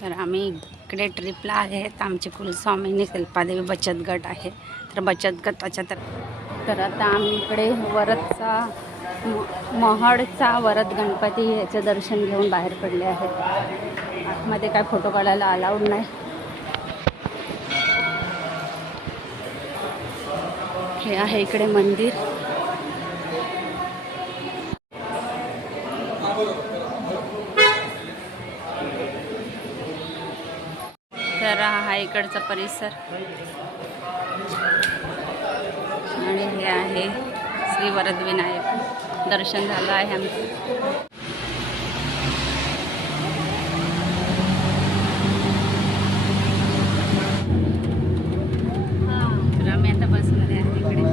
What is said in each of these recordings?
तर आम्ही इकडे ट्रिपला आहेत. आमची कुलस्वामिनी शिल्पादेवी बचत गट आहे. तर बचत गटाच्या तर आता आम्ही इकडे वरदचा महडचा वरद गणपती याचं दर्शन घेऊन बाहेर पडले आहेत. आतमध्ये काय फोटो काढायला अलाउड नाही. हे आहे इकडे मंदिर. तर हा इकडचा परिसर आणि हे आहे श्री वरद विनायक. दर्शन झालं आहे आमचं. तर आम्ही आता बसमध्ये आहे इकडे.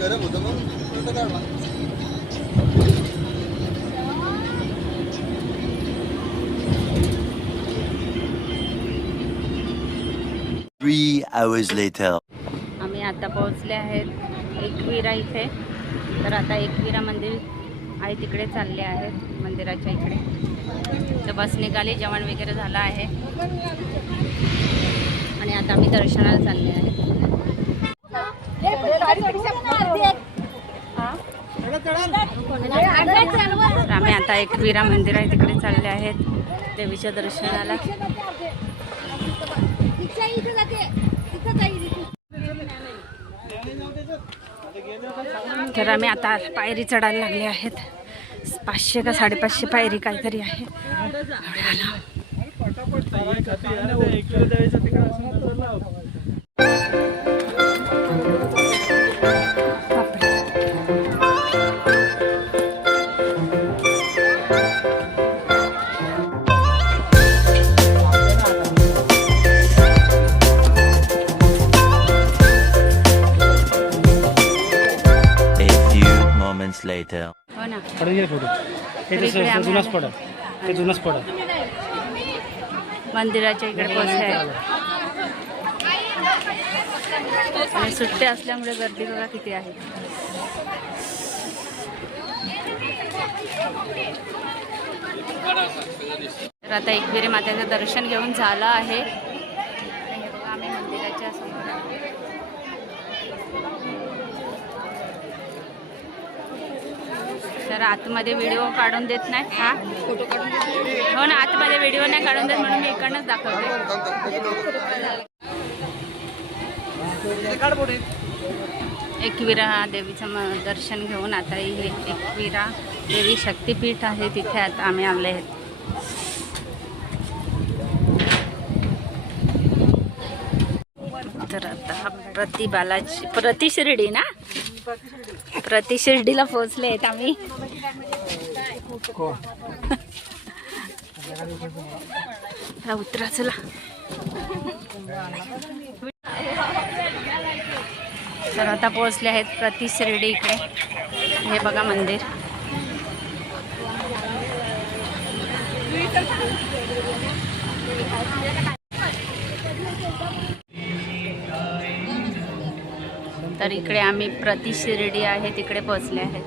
गरम होतं मग काढला. 3 hours later. आम्ही आता पोहोचले आहेत एकविरा इथे. तर आता एकविरा मंदिर आहे तिकडे चालले आहेत मंदिराच्या इकडे. तर बस निघाली, जेवण वगैरे झालं आहे आणि आता आम्ही दर्शनाला चालले आहे. तर आम्ही आता एकविरा मंदिर आहे तिकडे चालले आहेत देवीच्या दर्शनाला. तर आम्ही आता पायरी चढायला लागले आहेत. 500 का 550 पायरी काहीतरी आहे. Later. हो ना. मंदिराच्या इकडे पोहोचले आहे आणि सुट्टे असल्यामुळे गर्दी बघा किती आहे. तर आता एकविरा मातेचं दर्शन घेऊन झालं आहे. आम्ही मंदिराच्या समोर तर आतमध्ये व्हिडिओ काढून देत नाही. हा फोटो काढून देत. हो ना, आतमध्ये व्हिडिओ नाही काढून देत म्हणून मी इकडनंच दाखवते. एकविरा देवीचं दर्शन घेऊन आता हे एकविरा देवी शक्तिपीठ आहे तिथे आता आम्ही आले आहेत. तर आता प्रतिशिर्डी ना, प्रतिशिर्डीला पोहोचले आहेत आम्ही. उतरा चला. तर आता पोहोचले आहेत प्रतिशिर्डी इकडे. हे बघा मंदिर. तर इकडे आम्ही प्रतिशिर्डी आहे तिकडे पोहोचले आहेत.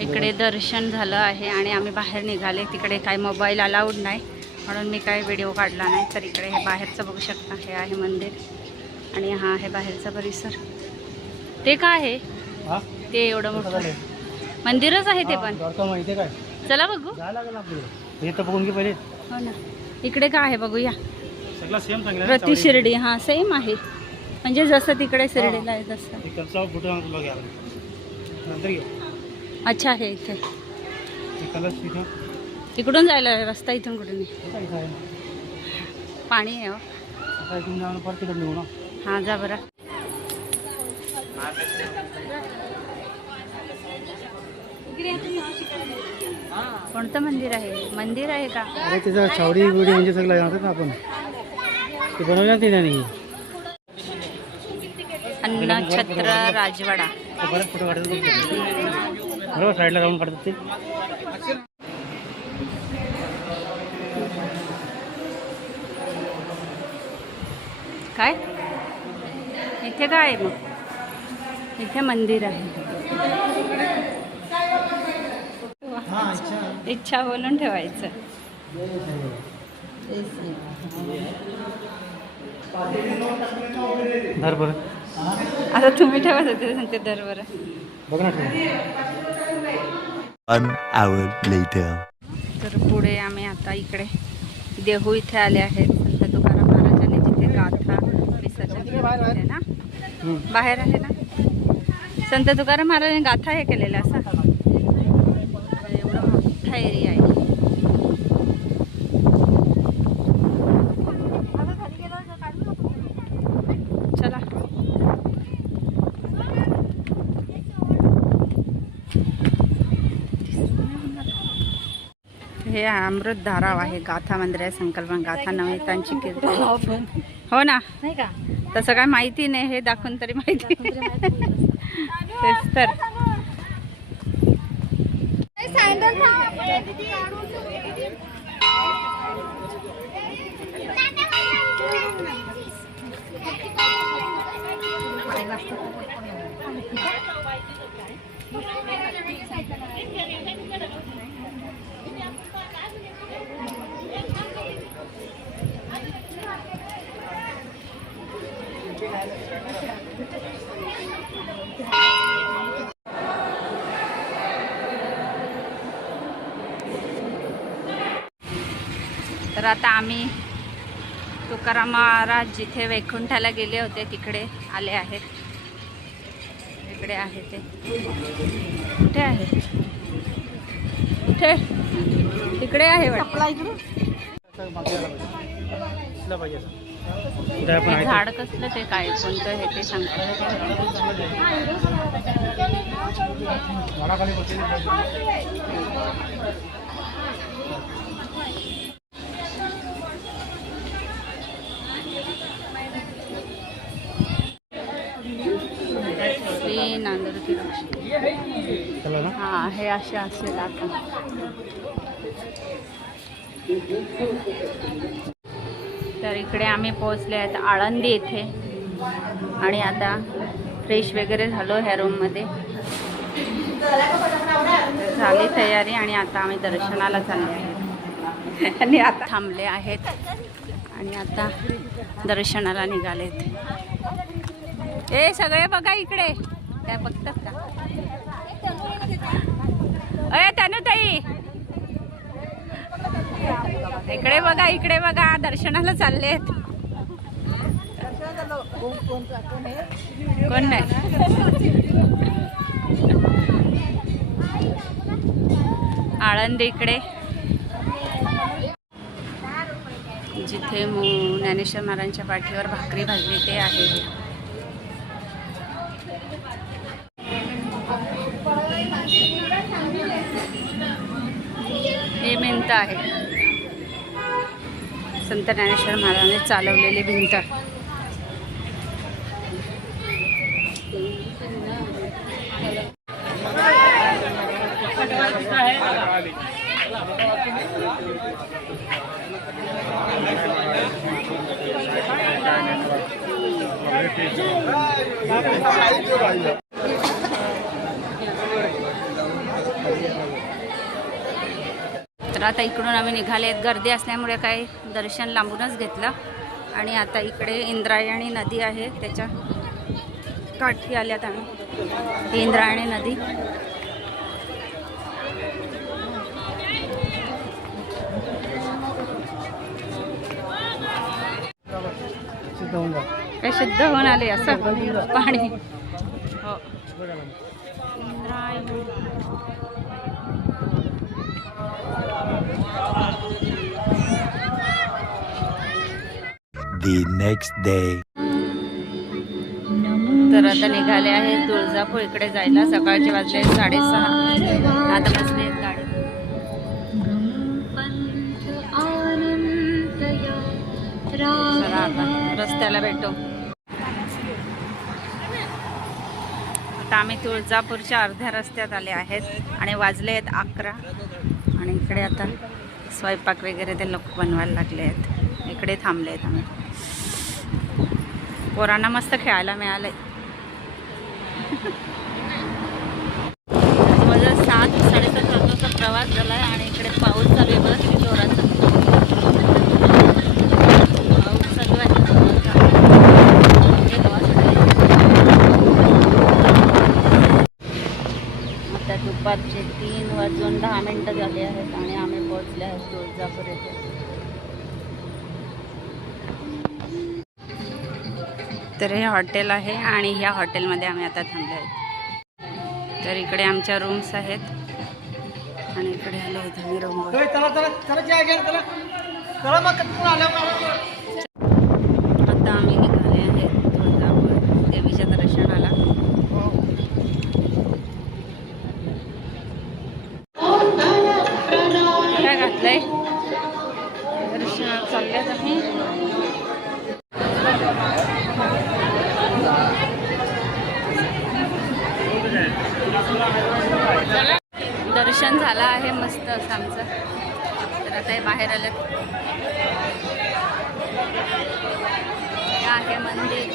इकडे दर्शन झालं आहे आणि आम्ही बाहेर निघाले. तिकडे काय मोबाईल अलाउड नाही म्हणून मी काय व्हिडिओ काढला नाही. तर इकडे हे बाहेरचं बघू शकता. हे आहे मंदिर आणि हा आहे बाहेरचा परिसर. ते काय आहे ते एवढं मोठं मंदिरच आहे ते पण. चला बघू. हो ना, इकडे काय आहे बघूया. प्रतिशिर्डी. हा सेम आहे म्हणजे जसं तिकडे शिर्डीला आहे तसं. अच्छा आहे इथे. तिकडून जायला रस्ता इथून कुठून पाणी आहे. हा जा बरं. कोणतं मंदिर आहे? मंदिर आहे का? अरे त्याचा छावडी बिवडी म्हणजे सगळं जाणतात ना आपण. ते बनवलं ते नाही अन्नछत्र राजवाडा. परत फोटो काढतात बरोबर साईडला राहून काढतात ते. काय इथे काय आहे मग? इथे मंदिर आहे. इच्छा बोलून ठेवायचं. धर बरं. आता तुम्ही ठेवत होते सांगते दरवर. बघ ना ठेव. 1 hour later. तर पुढे आम्ही आता इकडे देहू इथे आले आहेत. संत तुकाराम महाराजांनी जिथे गाथा विसर्जन केलं तिथे ना, बाहेर आहे ना, संत तुकाराम महाराजांनी गाथा हे केलेलं असा एवढा मोठा एरिया आहे. चला हे अमृत धाराव आहे. गाथा मंदिर आहे. संकल्पना गाथा नमितांची कीर्तन. हो ना, नाही का? तसं काय माहिती नाही, हे दाखवून तरी माहिती. तेच तर. तर आता आम्ही तुकाराम महाराज जिथे वैकुंठाला गेले होते तिकडे आले आहेत. इकडे आहे ते. कुठे आहे? कुठे? तिकडे आहे वाटतं. हे झाड कसलं ते काय कोणतं हे ते सांगतो. श्री नांदुरती. हा हे असे असेल आता. तर इकडे आम्ही पोहोचले आहेत आळंदी येथे. आणि आता फ्रेश वगैरे झालो ह्या रूममध्ये. झाली तयारी आणि आता आम्ही दर्शनाला चाललो आहे. आणि आता थांबले आहेत आणि आता दर्शनाला निघालेत. ए सगळे बघा इकडे. काय बघतात का? अरे तनुताई इकडे बघा, इकडे बघा. दर्शनाला चाललेत. कोण नाही. आळंदी इकडे जिथे ज्ञानेश्वर महाराजांच्या पाठीवर भाकरी भाजली ते आहे. हे भिंत आहे. संत ज्ञानेश्वर महाराजांनी चालवलेली भिंत. तर आता इकडून आम्ही निघाले. गर्दी असल्यामुळे काही दर्शन लांबूनच घेतलं. आणि आता इकडे इंद्रायणी नदी आहे, त्याच्या काठी आल्यात आम्ही. इंद्रायणी नदी. काय शुद्ध होऊन आले असं पाणी. हो इंद्रायणी. The next day. तर आता निघाले आहे तुळजापूर इकडे जायला. सकाळचे वाजले 6:30. आता बसले गाडी. चला आता रस्त्याला भेटू. आता आम्ही तुळजापूरच्या अर्ध्या रस्त्यात आले आहेत आणि वाजले आहेत 11 आणि इकडे आता स्वयंपाक वगैरे ते लोक बनवायला लागले आहेत. इकडे थांबले आहेत आम्ही. पोरांना मस्त खेळायला मिळालं आहे. जवळजवळ 7-7:30 वाजताचा प्रवास झाला आहे आणि इकडे पाऊस चालू आहे बघा किती जोराचा. पाऊस चालू आहे. आता दुपारचे 3:10 झाले आहेत आणि आम्ही पोहोचले आहोत तुळजापूर येथे. तर हे हॉटेल आहे आणि ह्या हॉटेलमध्ये आम्ही आता थांबलो आहोत. तर इकडे आमच्या रूम्स आहेत आणि इकडे आले आहेत आम्ही रूमवर. आता आम्ही निघाले आहेत तुळजापूर देवीच्या दर्शनाला. काय घातलंय दर्शनाला चालल्यात आम्ही. दर्शन झालं आहे मस्त असं आमचं. तर आता हे बाहेर आलं. हे आहे मंदिर.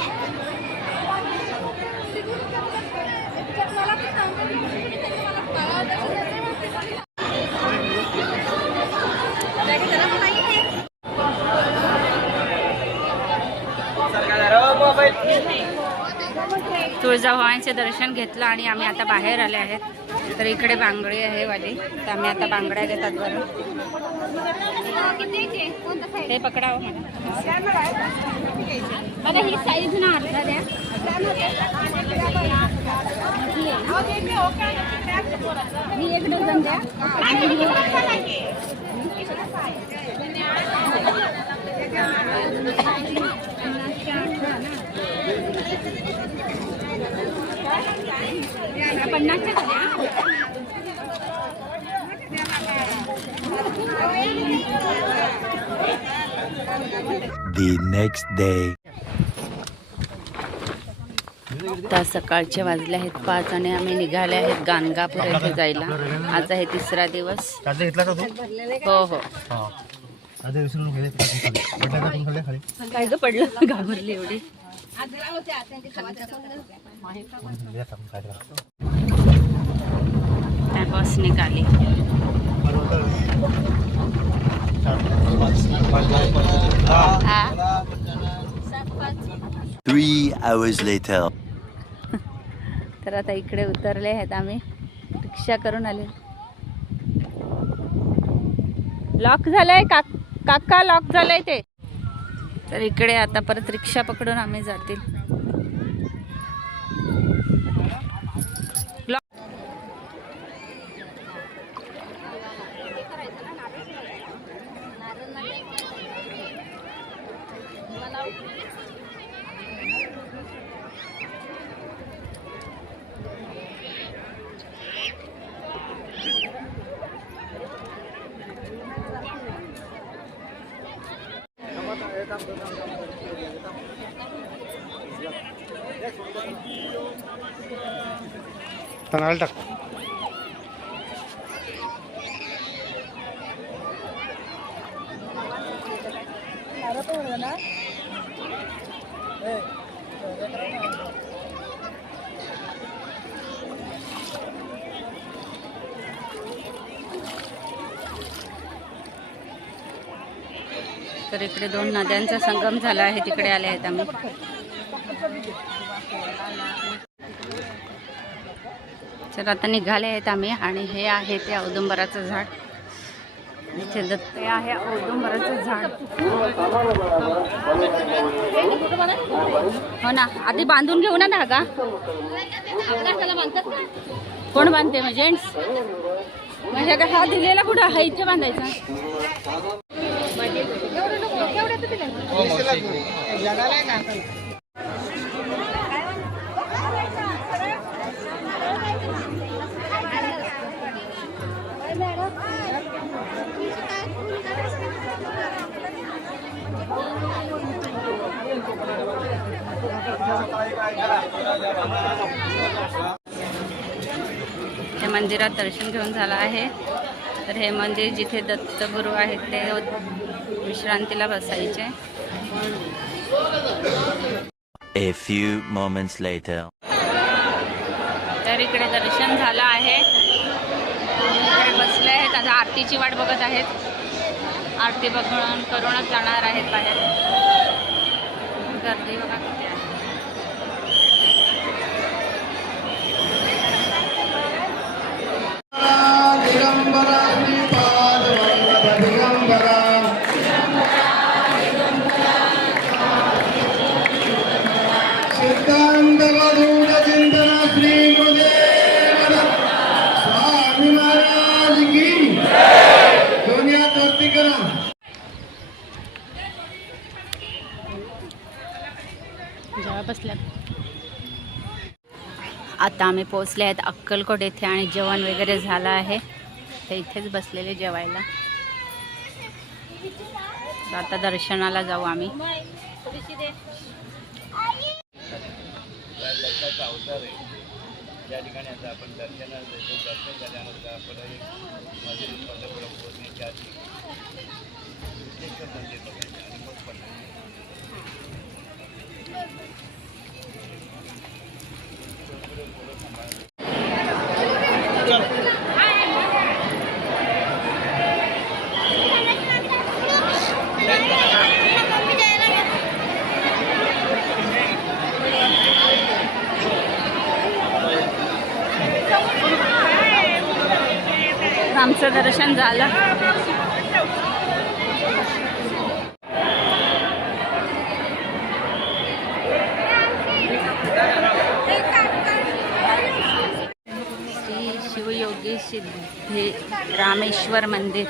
तुळजाभवानीचे दर्शन घेतलं आणि आम्ही आता बाहेर आले आहेत. तर इकडे बांगडी आहे वाली. तर आम्ही आता बांगड्या घेतात बरं. हे पकडावं मला. बघा ही साईज ना अर्धा द्या. ही 1 डझन द्या. The next day. आता सकाळचे वाजले आहेत 5 आणि आम्ही निघाले आहेत गाणगापूर येथे जायला. आज आहे 3रा दिवस. हो हो. काय ग पडलं घाबरली एवढी. त्या बस निघाली. 3 hours later. तर आता इकडे उतरले आहेत आम्ही. रिक्षा करून आले. लॉक झालंय काका लॉक झालंय ते. तर इकडे आता परत रिक्षा पकडून आम्ही जातील. तांदळाला टाक. तर इकडे 2 नद्यांचा संगम झाला आहे. तिकडे आले आहेत आम्ही. तर आता निघाले आहेत आम्ही आणि हे आहे ते औदुंबराचं झाड. इथे दत्त आहे औदुंबराचं झाड. हो ना. आधी बांधून घेऊ ना धागा. कोण बांधते मग जेंट्स. म्हणजे आता हा दिलेला कुठं हा इथे बांधायचा. हे मंदिरात दर्शन घेऊन झालं आहे. तर हे मंदिर जिथे दत्तगुरू आहेत ते विश्रांतीला बसायचे. A few moments later. तर इकडे दर्शन झालं आहे. इकडे बसले आहेत, आता आरतीची वाट बघत आहेत. आरती करूनच जाणार आहेत बाहेर. गर्दी बघा किती आहे. आता आम्ही पोचले आहेत अक्कलकोट येथे आणि जेवण वगैरे झालं आहे. तर इथेच बसलेले जेवायला. आता दर्शनाला जाऊ आम्ही. ज्या ठिकाणी आता आपण दर्शनाला जातो, दर्शन झाल्यानंतर आपल्याला एक मंदिर पंढरपूरला पोहोचण्याच्या आधी विश्वेश्वर मंदिर बघायचं आणि मग पंढरपूर. आमचं दर्शन झालं. श्री शिवयोगी सिद्धे रामेश्वर मंदिर.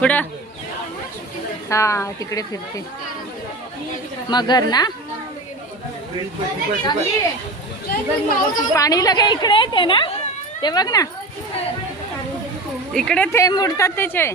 कुठं? हा तिकडे फिरते. मगर ना पाणी लगे इकडे येते ना, ते बघ ना इकडे थेंब उडतात त्याचे.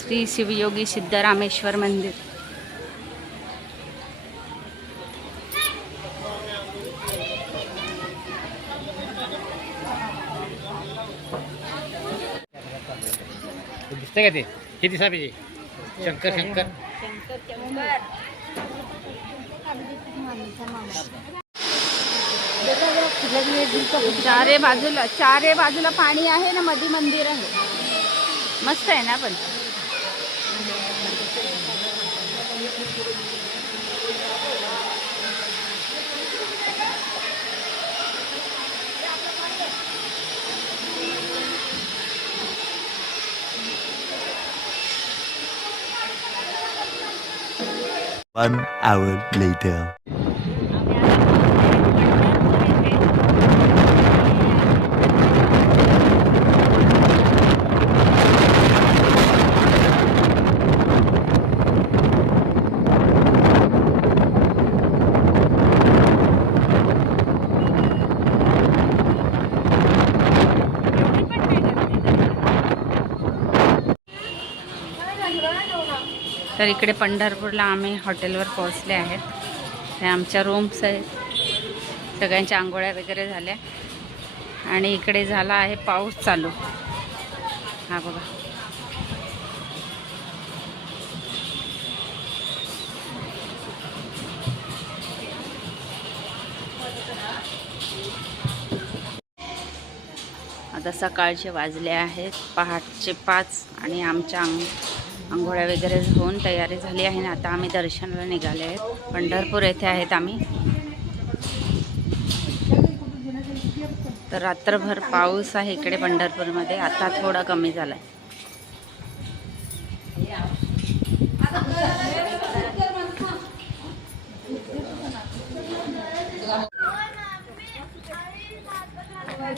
श्री शिवयोगी सिद्धरामेश्वर मंदिर. दिसते का ते किती सापीचे? शंकर शंकर चारे बाजूला पाणी आहे ना, मध्ये मंदिर आहे. मस्त आहे ना. पण One hour later. तर इकडे पंढरपूरला आम्ही हॉटेलवर पोहोचले आहेत. हे आमच्या रूम्स आहेत. सगळ्यांच्या आंघोळ्या वगैरे झाल्या आणि इकडे झाला आहे पाऊस चालू. हा बघा. आता सकाळचे वाजले आहेत पहाटचे 5 आणि आमच्या आंघोळ्या वगैरे होऊन तयारी झाली आहे ना. आता आम्ही दर्शनाला निघाले आहेत. पंढरपूर येथे आहेत आम्ही. तर रात्रभर पाऊस आहे इकडे पंढरपूरमध्ये. आता थोडा कमी झाला आहे. तर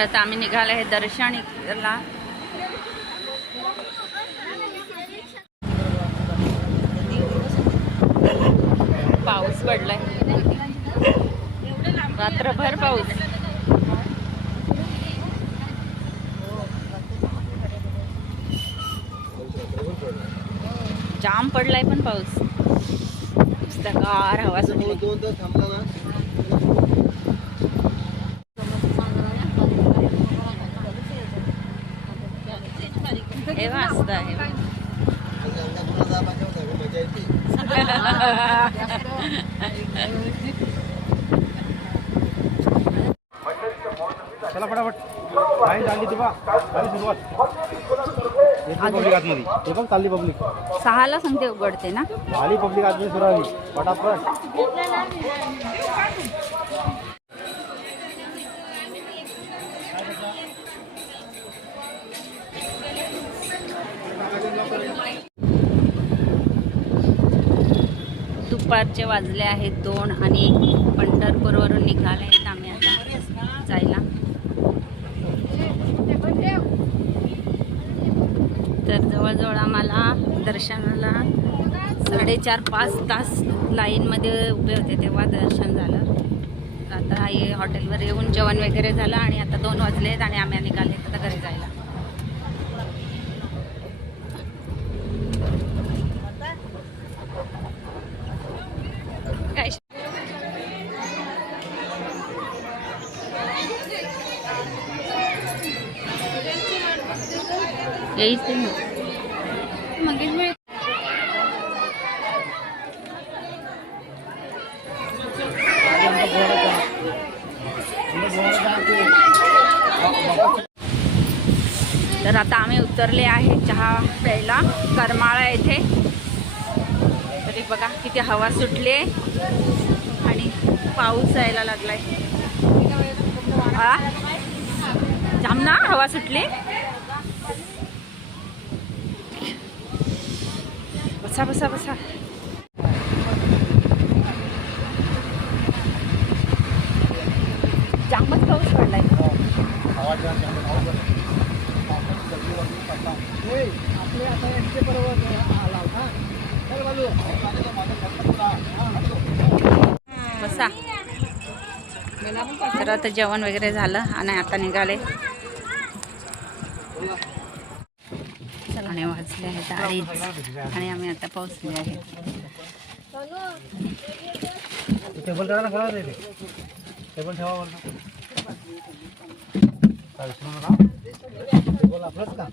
आता आम्ही निघालो आहे दर्शनला. पाऊस पडलाय, रात्रभर पाऊस. जाम पडलाय पण पाऊस. नुसतं गार हवा सुटली. 2 तास थांबला ना. हे मस्त आहे. चला फटाफट काही झाली तेव्हा झाली सुरुवात. पब्लिक आतमध्ये ते पण चालली पब्लिक. 6ला सांगते उघडते ना. झाली पब्लिक आतमध्ये सुरू झाली फटाफट. दुपारचे वाजले आहेत 2 आणि पंढरपूरवरून निघाले आहेत आम्ही आता जायला. तर जवळजवळ आम्हाला दर्शनाला 4.5-5 तास लाईनमध्ये उभे होते, तेव्हा दर्शन झालं. तर आता हे हॉटेलवर येऊन जेवण वगैरे झालं आणि आता 2 वाजले आहेत आणि आम्ही निघाले आता घरी जायला. काय यायचं मग तर आता आम्ही उतरले आहे चहा प्यायला करमाळा येथे. तरी बघा किती हवा सुटली आणि पाऊस यायला लागलाय. जाम ना हवा सुटली. बसा बसा बसा. जामच पाऊस पडलाय. बसा. तर आता जेवण वगैरे झालं आणि आता निघाले. आणि वाजले आहेत 2:30 आणि आम्ही आता पोहोचले आहे. टेबल करा ना, करा रे टेबल ठेवा वरती. टेबल आपलंच का.